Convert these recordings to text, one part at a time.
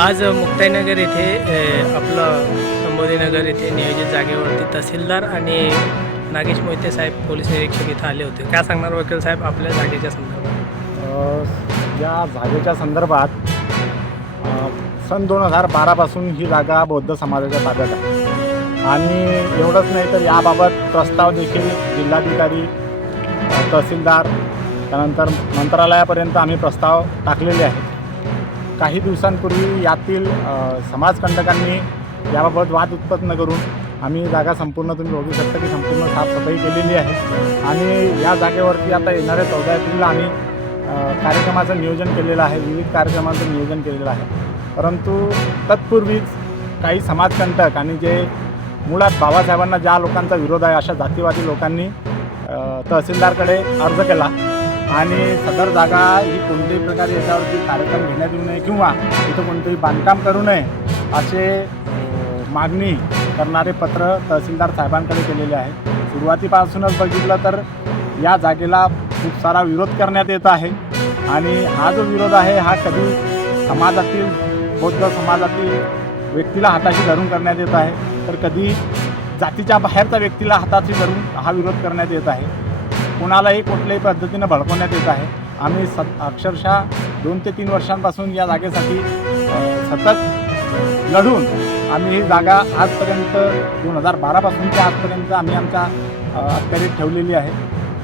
आज मुक्ताईनगर येथे आपलं संबोधीनगर येथे नियोजित जागेवरती तहसीलदार आणि नागेश मोहिते साहेब पोलीस निरीक्षक इथं आले होते. काय सांगणार वकील साहेब आपल्या जागेच्या संदर्भात? या जागेच्या संदर्भात सन दोन हजार बारापासून ही जागा बौद्ध समाजाच्या ताब्यात आहे. आणि एवढंच नाही तर याबाबत प्रस्ताव देखील जिल्हाधिकारी तहसीलदार त्यानंतर मंत्रालयापर्यंत आम्ही प्रस्ताव टाकलेले आहेत. काही दिवसांपूर्वी यातील समाजकंटकांनी याबाबत वाद उत्पन्न करून आम्ही जागा संपूर्ण तुम्ही बघू शकता की संपूर्ण साफसफाई केलेली आहे. आणि या जागेवरती आता येणाऱ्या चौदा एप्रिलला आम्ही कार्यक्रमाचं नियोजन केलेलं आहे विविध कार्यक्रमाचं नियोजन केलेलं आहे. परंतु तत्पूर्वीच काही समाजकंटक आणि जे मुळात बाबासाहेबांना ज्या लोकांचा विरोध आहे अशा जातीवादी लोकांनी तहसीलदारकडे अर्ज केला. आणि सदर जागा ही कोणत्याही प्रकारे याच्यावरती कार्यक्रम घेण्यात येऊ नये किंवा इथं कोणतंही बांधकाम करू नये असे मागणी करणारे पत्र तहसीलदार साहेबांकडे केलेले आहे. सुरुवातीपासूनच बघितलं तर या जागेला खूप सारा विरोध करण्यात येत आहे. आणि हा जो विरोध आहे हा कधी समाजातील बौद्ध समाजातील व्यक्तीला हाताशी धरून करण्यात येत आहे तर कधी जातीच्या बाहेरच्या व्यक्तीला हाताशी धरून हा विरोध करण्यात येत आहे. कोणालाही कुठल्याही पद्धतीनं भडकवण्यात येत आहे. आम्ही स अक्षरशः दोन ते तीन वर्षांपासून या जागेसाठी सतत लढून आम्ही ही जागा आजपर्यंत दोन हजार बारापासूनच्या आजपर्यंत आम्ही आमच्या अ, अखत्यारीत ठेवलेली आहे.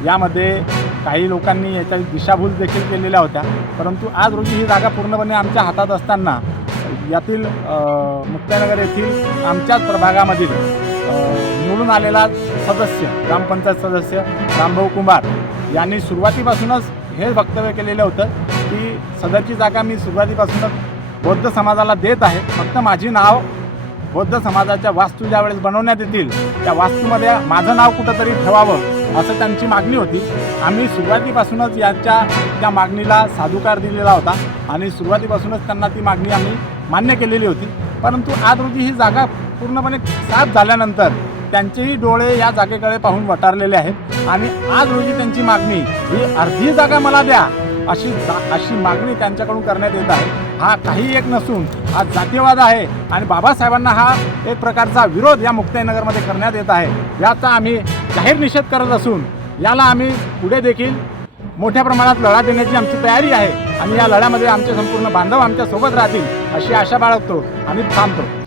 यामध्ये काही लोकांनी याच्या दिशाभूल देखील केलेल्या होत्या. परंतु आज रोजी ही जागा पूर्णपणे आमच्या हातात असताना यातील मुक्तानगर येथील आमच्याच प्रभागामधील निवडून आलेला सदस्य ग्रामपंचायत सदस्य रामभाऊ कुंभार यांनी सुरुवातीपासूनच हे वक्तव्य केलेलं होतं की सदरची जागा मी सुरुवातीपासूनच बौद्ध समाजाला देत आहे. फक्त माझी नाव बौद्ध समाजाच्या वास्तू ज्यावेळेस बनवण्यात येतील त्या वास्तूमध्ये माझं नाव कुठंतरी ठेवावं असं त्यांची मागणी होती. आम्ही सुरुवातीपासूनच याच्या त्या मागणीला साधुकार दिलेला होता आणि सुरुवातीपासूनच त्यांना ती मागणी आम्ही मान्य केलेली होती. परंतु आज रोजी ही जागा पूर्णपणे साफ झाल्यानंतर त्यांचेही डोळे या जागेकडे पाहून वटारलेले आहेत. आणि आज रोजी त्यांची मागणी ही अर्धी जागा मला द्या अशी जा अशी मागणी त्यांच्याकडून करण्यात येत आहे. हा काही एक नसून हा जातीयवाद आहे आणि बाबासाहेबांना हा एक प्रकारचा विरोध या मुक्ताईनगरमध्ये करण्यात येत आहे. याचा आम्ही जाहीर निषेध करत असून याला आम्ही पुढे देखील मोठ्या प्रमाणात लढा देण्याची आमची तयारी आहे. आणि या लढ्यामध्ये आमचे संपूर्ण बांधव आमच्यासोबत राहतील अशी आशा बाळगतो आम्ही थांबतो.